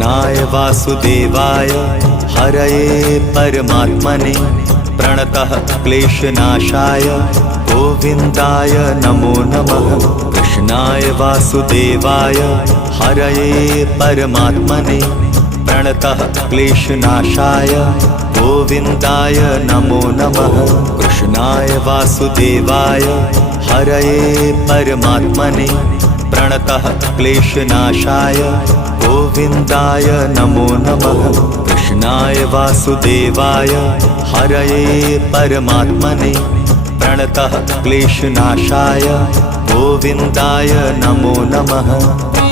कृष्णाय वासुदेवाय हरये परमात्मने प्रणतः क्लेशनाशाय गोविन्दाय नमो नमः। कृष्णाय वासुदेवाय हरये परमात्मने प्रणतः क्लेशनाशाय गोविन्दाय नमो नमः। कृष्णाय वासुदेवाय हरये परमात्मने प्रणतः क्लेशनाशाय गोविन्दाय नमो नमः। कृष्णाय वासुदेवाय हरये परमात्मने प्रणतः क्लेशनाशाय गोविन्दाय नमो नमः।